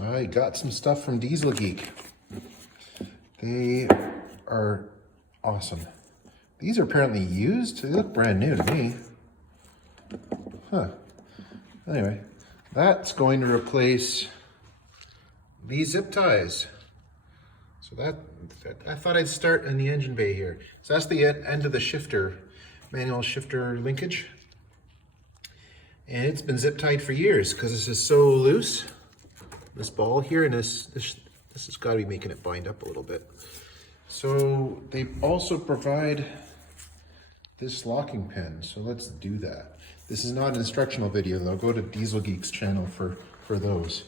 I got some stuff from Diesel Geek. They are awesome. These are apparently used. They look brand new to me. Huh. Anyway, that's going to replace these zip ties. So that I thought I'd start in the engine bay here. So that's the end of the shifter, manual shifter linkage. And it's been zip tied for years because this is so loose. This ball here, and this has got to be making it bind up a little bit. So they also provide this locking pin, so let's do that. This is not an instructional video though. Go to Diesel Geek's channel for those.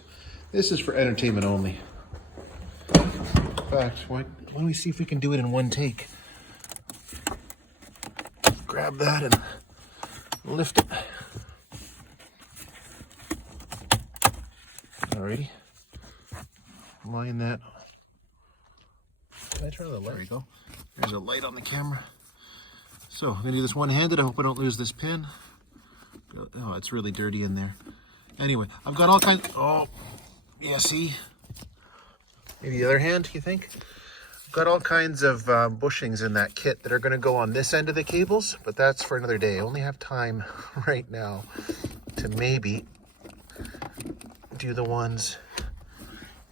This is for entertainment only. In fact, why don't we see if we can do it in one take? Grab that and lift it. Alrighty. Line that. Can I turn on the light? There we go. There's a light on the camera. So I'm gonna do this one-handed. I hope I don't lose this pin. Oh, it's really dirty in there. Anyway, I've got all kinds. Oh, yeah. See. Maybe the other hand. You think? I've got all kinds of bushings in that kit that are going to go on this end of the cables, but that's for another day. I only have time right now to maybe do the ones.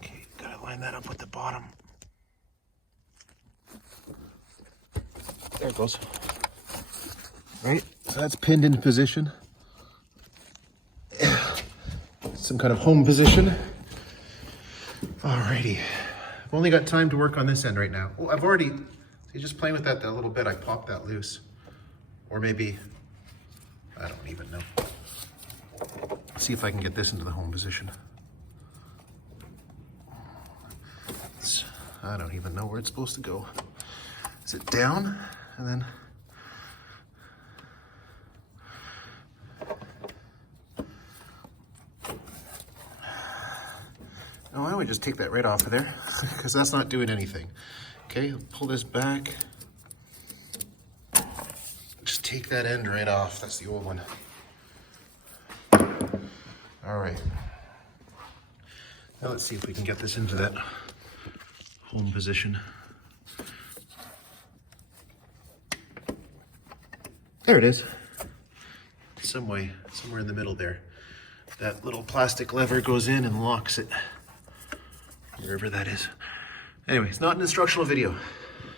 Okay, gotta line that up with the bottom. There it goes. Right, so that's pinned into position. Some kind of home position. Alrighty. I've only got time to work on this end right now. Oh, I've already, see, just playing with that a little bit, I popped that loose. Or maybe, I don't even know. See if I can get this into the home position. I don't even know where it's supposed to go. Is it down? And then, no, I would just take that right off of there because that's not doing anything. Okay, pull this back. Just take that end right off. That's the old one. All right. Now let's see if we can get this into that home position. There it is. Somewhere in the middle there. That little plastic lever goes in and locks it. Wherever that is. Anyway, it's not an instructional video.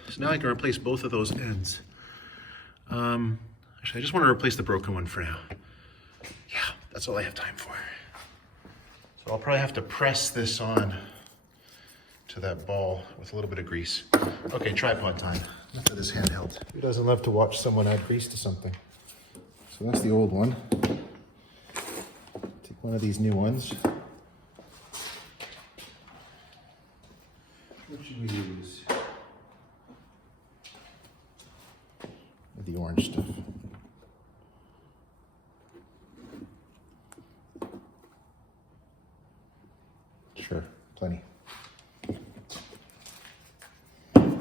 So now I can replace both of those ends. Actually, I just want to replace the broken one for now. Yeah, that's all I have time for. So I'll probably have to press this on to that ball with a little bit of grease. Okay, tripod time. Enough of this handheld. Who doesn't love to watch someone add grease to something? So that's the old one. Take one of these new ones. What should we use? The orange stuff. Sure, plenty. Add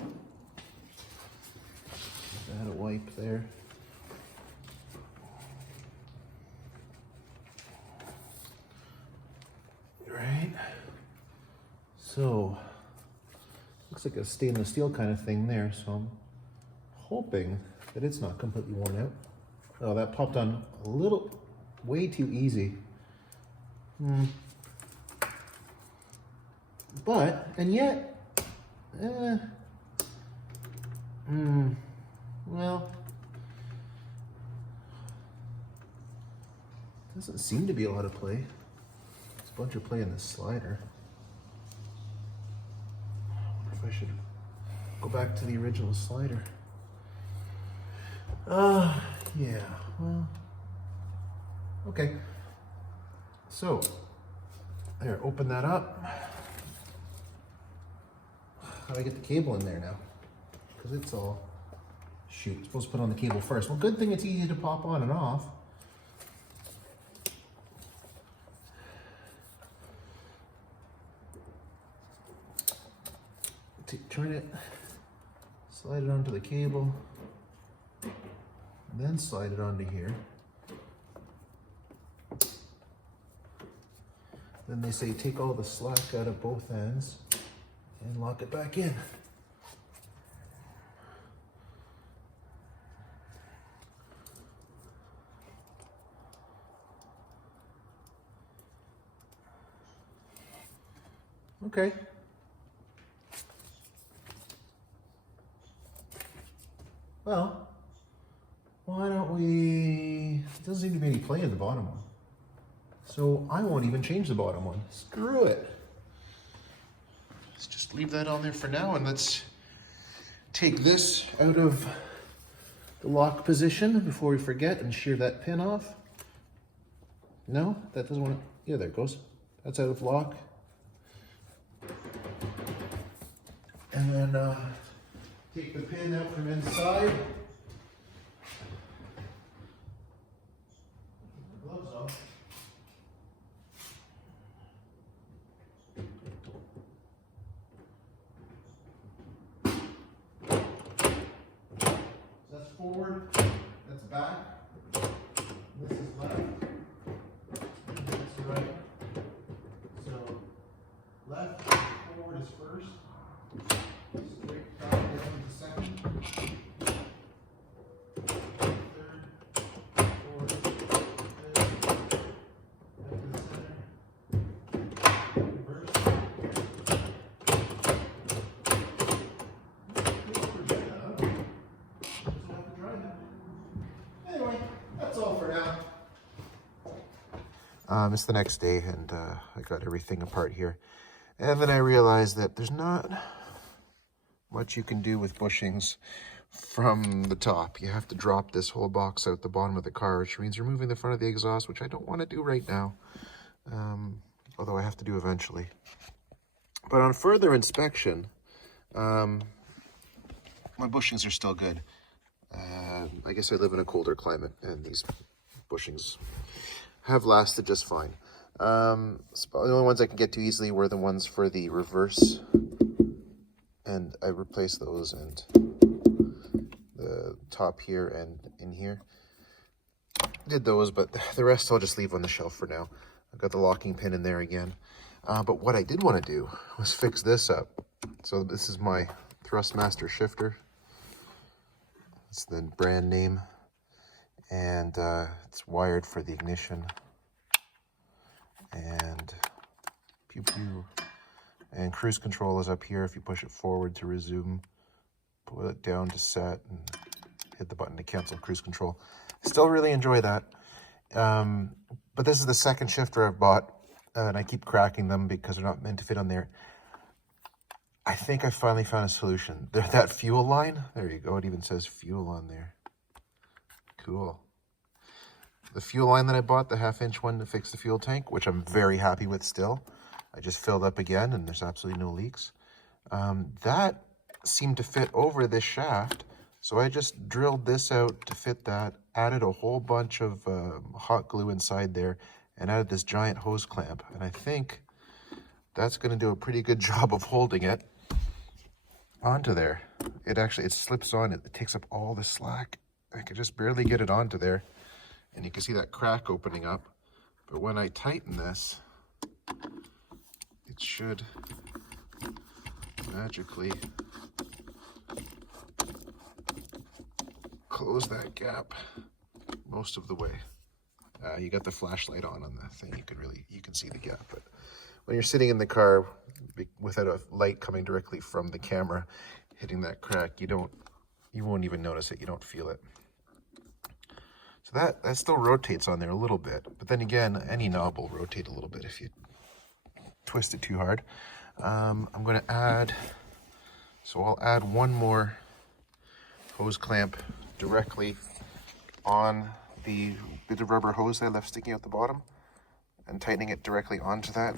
a wipe there. Right. So, looks like a stainless steel kind of thing there, so I'm hoping that it's not completely worn out. Oh, that popped on a little, way too easy. But, and yet, well, doesn't seem to be a lot of play. There's a bunch of play in this slider. I wonder if I should go back to the original slider. Yeah, well, okay. So, there, open that up. How do I get the cable in there now? Because it's all, shoot, it's supposed to put on the cable first. Well, good thing it's easy to pop on and off. Turn it, slide it onto the cable, and then slide it onto here. Then they say take all the slack out of both ends and lock it back in. Okay. Well, why don't we, it doesn't seem to be any play in the bottom one. So I won't even change the bottom one. Screw it. Let's just leave that on there for now, and let's take this out of the lock position before we forget and shear that pin off. No, that doesn't want to, yeah, there it goes. That's out of lock. And then take the pin out from inside. Gloves off. That's forward, that's back, this is left, and that's right. So left, forward is first. Straight back down to second. Third, fourth, fifth, back to the center. Reverse. That's pretty good, huh? Just have to try that. Anyway, that's all for now. It's the next day, and I got everything apart here. And then I realized that there's not much you can do with bushings from the top. You have to drop this whole box out the bottom of the car, which means removing the front of the exhaust, which I don't want to do right now, although I have to do eventually. But on further inspection, my bushings are still good. I guess I live in a colder climate, and these bushings have lasted just fine. So the only ones I can get to easily were the ones for the reverse, and I replaced those, and the top here and in here. Did those, but the rest I'll just leave on the shelf for now. I've got the locking pin in there again. But what I did want to do was fix this up. So this is my Thrustmaster shifter. It's the brand name, and it's wired for the ignition. And pew pew. And cruise control is up here if you push it forward to resume, pull it down to set, and hit the button to cancel cruise control. Still really enjoy that. But this is the second shifter I've bought, and I keep cracking them because they're not meant to fit on there. I think I finally found a solution. That fuel line, there you go, it even says fuel on there. Cool. The fuel line that I bought, the 1/2-inch one to fix the fuel tank, which I'm very happy with still. I just filled up again and there's absolutely no leaks. That seemed to fit over this shaft. So I just drilled this out to fit that, added a whole bunch of hot glue inside there, and added this giant hose clamp. And I think that's gonna do a pretty good job of holding it onto there. It slips on, it takes up all the slack. I could just barely get it onto there. And you can see that crack opening up. But when I tighten this, it should magically close that gap most of the way. You got the flashlight on the thing, you can see the gap. But when you're sitting in the car without a light coming directly from the camera hitting that crack, you won't even notice it, you don't feel it. So that still rotates on there a little bit, but then again, any knob will rotate a little bit if you twist it too hard. I'm going to add, so I'll add one more hose clamp directly on the bit of rubber hose that I left sticking out the bottom, and tightening it directly onto that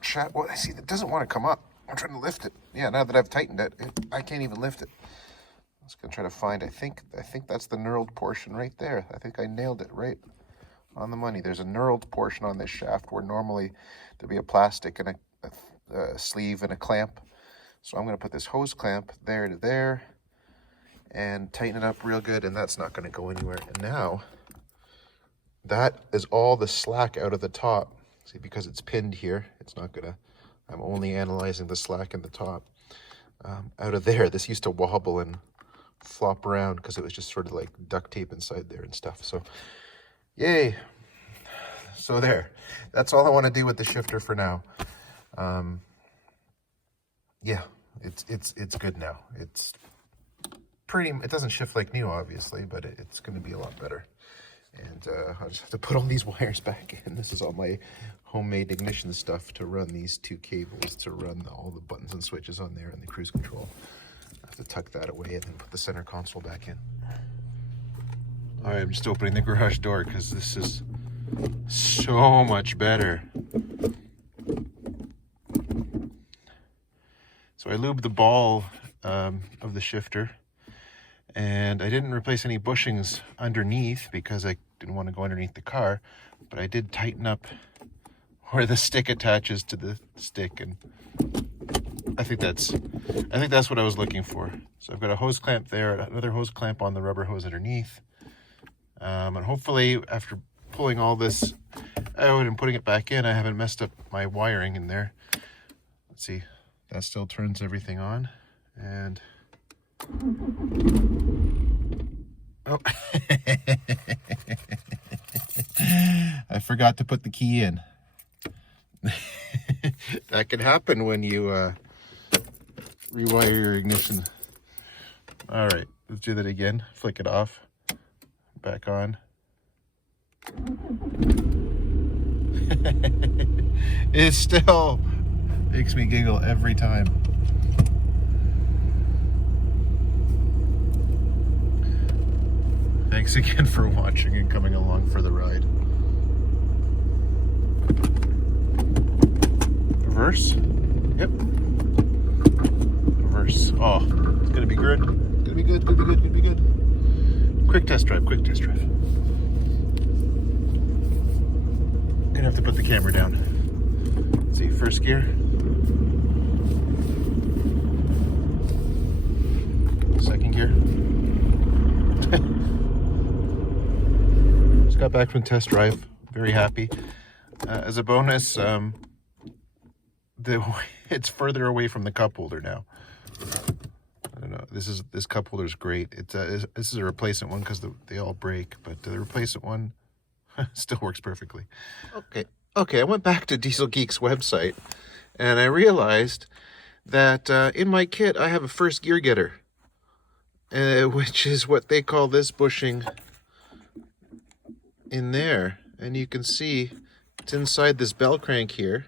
shaft. Well, I see it doesn't want to come up. I'm trying to lift it. Yeah, now that I've tightened it, I can't even lift it. I was gonna try to find, I think that's the knurled portion right there. I think I nailed it right on the money. There's a knurled portion on this shaft where normally there'd be a plastic and a sleeve and a clamp. So I'm gonna put this hose clamp there to there and tighten it up real good, and that's not gonna go anywhere. And now that is all the slack out of the top. See, because it's pinned here, it's not gonna, I'm only analyzing the slack in the top. Out of there, this used to wobble and flop around because it was just sort of like duct tape inside there and stuff. So, yay. So there, that's all I want to do with the shifter for now. Yeah, it's good now. It's pretty, it doesn't shift like new, obviously, but it's going to be a lot better. And I'll just have to put all these wires back in. This is all my homemade ignition stuff to run these two cables, to run all the buttons and switches on there and the cruise control. I have to tuck that away and then put the center console back in. All right, I'm just opening the garage door because this is so much better. So I lubed the ball of the shifter, and I didn't replace any bushings underneath because I didn't want to go underneath the car, but I did tighten up where the stick attaches to the stick, and I think that's what I was looking for. So I've got a hose clamp there, another hose clamp on the rubber hose underneath, and hopefully after pulling all this out and putting it back in, I haven't messed up my wiring in there. Let's see, that still turns everything on, and oh, I forgot to put the key in. That can happen when you rewire your ignition. All right, let's do that again. Flick it off, back on. It still makes me giggle every time. Thanks again for watching and coming along for the ride. Reverse? Yep. Reverse. Oh, it's gonna be good. Gonna be good, gonna be good, gonna be good. Quick test drive, quick test drive. Gonna have to put the camera down. Let's see, first gear. Second gear. Just got back from test drive. Very happy. As a bonus, it's further away from the cup holder now. I don't know. This cup holder is great. This is a replacement one because they all break, but the replacement one still works perfectly. Okay. I went back to Diesel Geek's website, and I realized that in my kit I have a first gear getter, which is what they call this bushing in there, and you can see it's inside this bell crank here.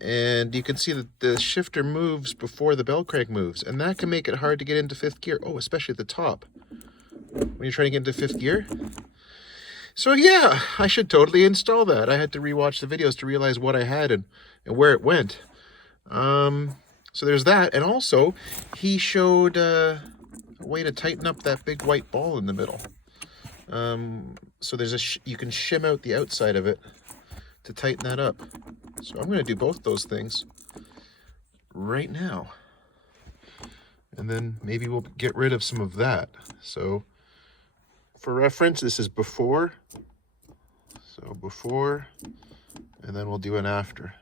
And you can see that the shifter moves before the bell crank moves, and that can make it hard to get into fifth gear. Oh, especially at the top when you're trying to get into fifth gear. So yeah, I should totally install that. I had to rewatch the videos to realize what I had and where it went. So there's that, and also he showed a way to tighten up that big white ball in the middle. So there's you can shim out the outside of it to tighten that up. So I'm going to do both those things right now. And then maybe we'll get rid of some of that. So for reference, this is before. So before, and then we'll do an after.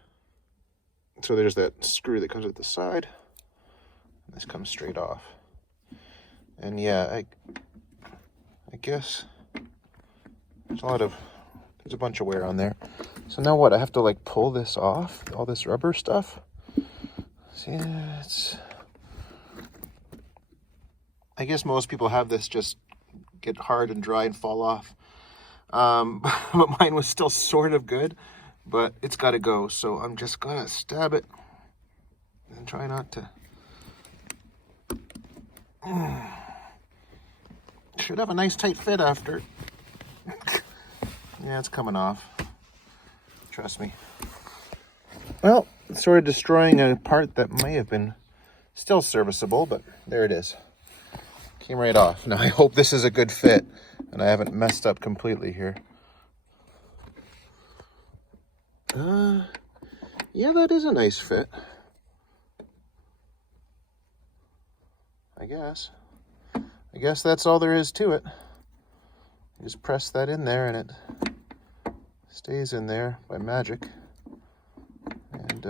So there's that screw that comes at the side. This comes straight off. And yeah, I guess there's a bunch of wear on there. So now what? I have to like pull this off, all this rubber stuff. See, I guess most people have this just get hard and dry and fall off. But mine was still sort of good, but it's got to go. So I'm just gonna stab it and try not to. Should have a nice tight fit after. Yeah, it's coming off. Trust me. Well, sort of destroying a part that may have been still serviceable, but there it is. Came right off. Now I hope this is a good fit and I haven't messed up completely here. Yeah, that is a nice fit. I guess that's all there is to it. You just press that in there and it stays in there by magic. And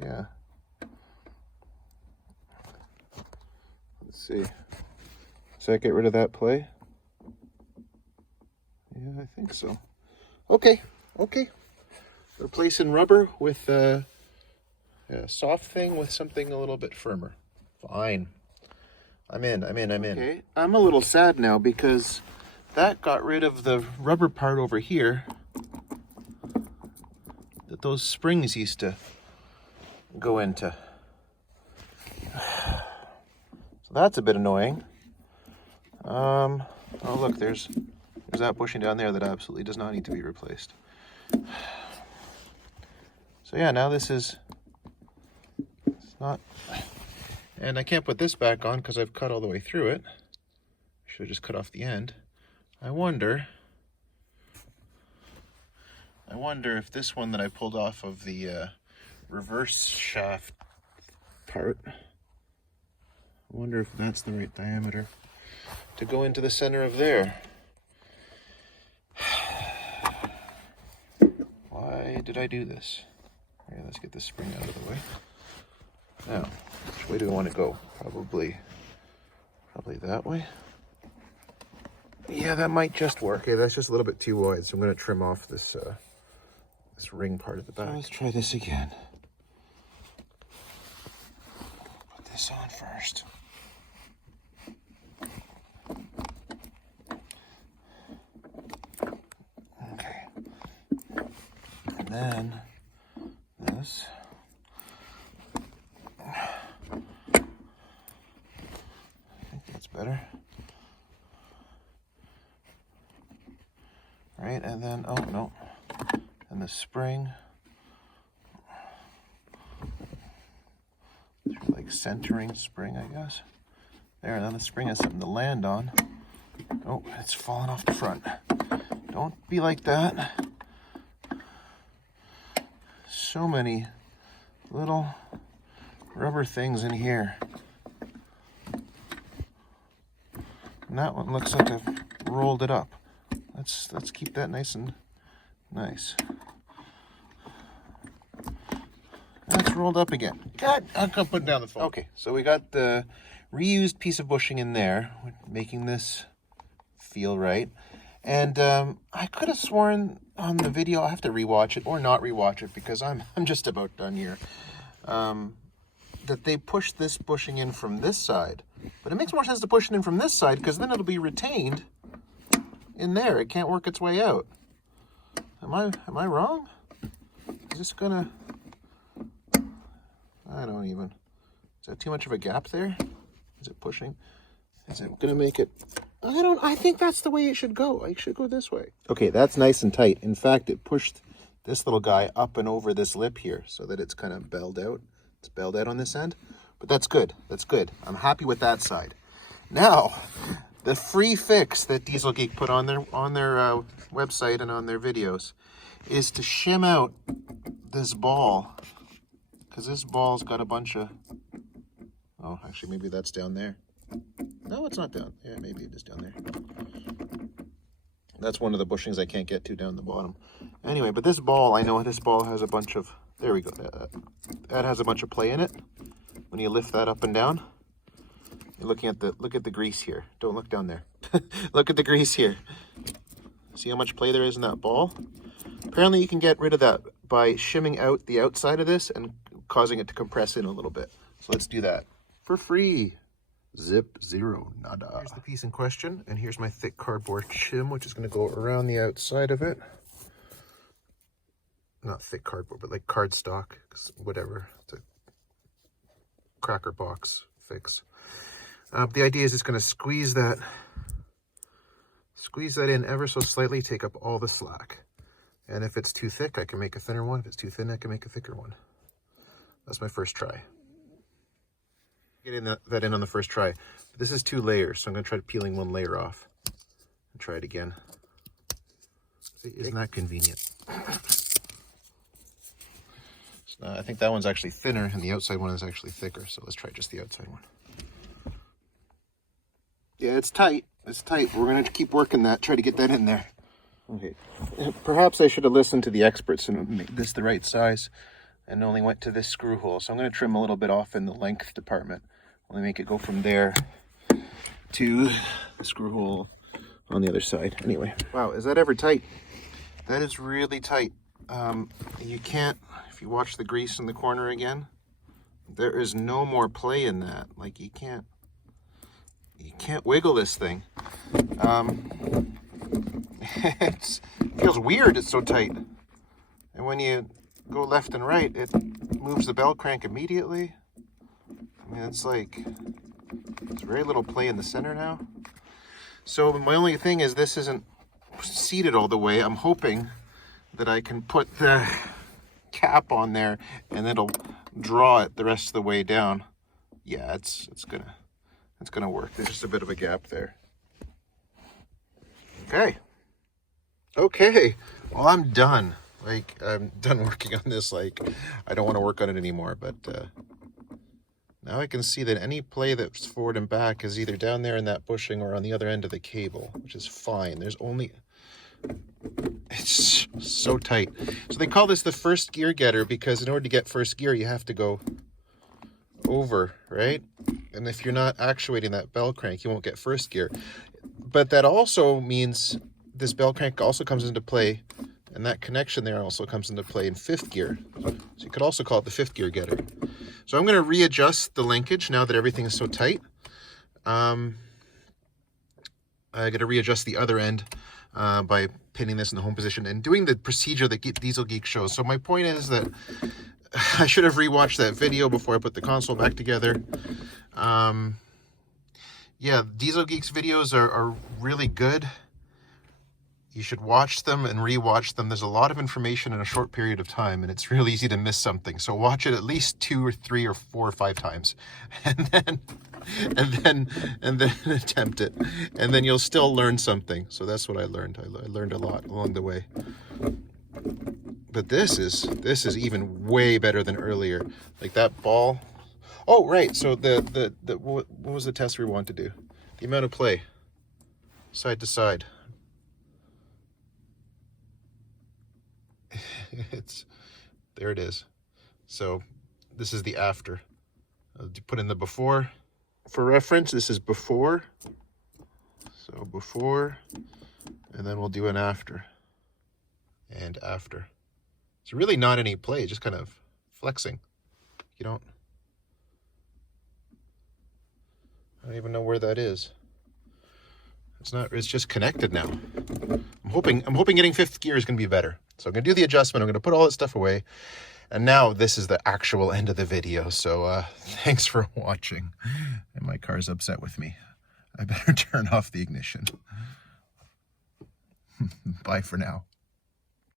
yeah. Let's see. Does that get rid of that play? Yeah, I think so. Okay, okay. Replacing rubber with a soft thing with something a little bit firmer. Fine. I'm in. Okay, I'm a little sad now because that got rid of the rubber part over here that those springs used to go into. So that's a bit annoying. Oh look, there's that bushing down there that absolutely does not need to be replaced. So yeah, now it's not, and I can't put this back on because I've cut all the way through it. I should have just cut off the end. I wonder if this one that I pulled off of the reverse shaft part, I wonder if that's the right diameter to go into the center of there. Why did I do this? All right, let's get this spring out of the way. Now, which way do we want to go? Probably that way. Yeah, that might just work. Okay, that's just a little bit too wide, so I'm going to trim off this this ring part at the back. So let's try this again. Put this on first. Okay. And then this. I think that's better. Right, and then, oh no, and the spring, like centering spring, I guess. There, and then the spring has something to land on. Oh, it's falling off the front. Don't be like that. So many little rubber things in here. And that one looks like I've rolled it up. Let's keep that nice and nice. That's rolled up again. God, I'm gonna put down the phone. Okay, so we got the reused piece of bushing in there, making this feel right. And I could have sworn on the video, I have to rewatch it or not rewatch it because I'm just about done here. That they pushed this bushing in from this side, but it makes more sense to push it in from this side because then it'll be retained in there. It can't work its way out. Am I wrong? Is this gonna, I don't even, is that too much of a gap there? Is it pushing? Is it gonna make it, I think that's the way it should go. I should go this way. Okay, that's nice and tight. In fact, it pushed this little guy up and over this lip here so that it's kind of belled out. It's belled out on this end, but that's good. That's good. I'm happy with that side. Now, the free fix that Diesel Geek put on their website and on their videos is to shim out this ball, because this ball's got a bunch of, oh, actually maybe that's down there. No, it's not down. Yeah, maybe it is down there. That's one of the bushings I can't get to down the bottom. Anyway, but this ball, I know this ball has a bunch of, there we go. That has a bunch of play in it. When you lift that up and down, you're looking at look at the grease here. Don't look down there. Look at the grease here. See how much play there is in that ball? Apparently you can get rid of that by shimming out the outside of this and causing it to compress in a little bit. So let's do that for free. Zip, zero, nada. Here's the piece in question, and here's my thick cardboard shim, which is going to go around the outside of it. Not thick cardboard, but like cardstock, whatever. It's a cracker box fix. The idea is it's going to squeeze that in ever so slightly, take up all the slack. And if it's too thick, I can make a thinner one. If it's too thin, I can make a thicker one. That's my first try. Getting that in on the first try. This is 2 layers, so I'm going to try peeling 1 layer off and try it again. Isn't that convenient? So I think that one's actually thinner and the outside one is actually thicker, so let's try just the outside one. Yeah, it's tight. It's tight. We're going to keep working that, try to get that in there. Okay, perhaps I should have listened to the experts and made this the right size and only went to this screw hole. So I'm going to trim a little bit off in the length department. Only make it go from there to the screw hole on the other side. Anyway, wow, is that ever tight? That is really tight. You can't, if you watch the grease in the corner again, there is no more play in that. Like you can't wiggle this thing. It feels weird, it's so tight. And when you go left and right, it moves the bell crank immediately. I mean, it's like, there's very little play in the center now. So my only thing is this isn't seated all the way. I'm hoping that I can put the cap on there and it'll draw it the rest of the way down. Yeah, it's gonna work. There's just a bit of a gap there. Okay, well, I'm done. Like, I'm done working on this. Like, I don't want to work on it anymore, but now I can see that any play that's forward and back is either down there in that bushing or on the other end of the cable, which is fine. There's only, it's so tight. So they call this the first gear getter because in order to get first gear, you have to go over, right? And if you're not actuating that bell crank, you won't get first gear. But that also means this bell crank also comes into play, and that connection there also comes into play in fifth gear. So you could also call it the fifth gear getter. So I'm going to readjust the linkage now that everything is so tight. I got to readjust the other end by pinning this in the home position and doing the procedure that Diesel Geek shows. So my point is that I should have rewatched that video before I put the console back together. Yeah, Diesel Geek's videos are really good. You should watch them and rewatch them. There's a lot of information in a short period of time, and it's really easy to miss something. So watch it at least 2 or 3 or 4 or 5 times, and then attempt it, and then you'll still learn something. So that's what I learned. I learned a lot along the way. But this is even way better than earlier. Like that ball. Oh, right. So what was the test we wanted to do? The amount of play, side to side. There it is. So this is the after. I'll put in the before. For reference, this is before. So before, and then we'll do an after. And after. It's really not any play, just kind of flexing. You don't, I don't even know where that is. It's just connected now. I'm hoping getting fifth gear is going to be better. So I'm going to do the adjustment. I'm going to put all that stuff away. And now this is the actual end of the video. So thanks for watching. And my car's upset with me. I better turn off the ignition. Bye for now.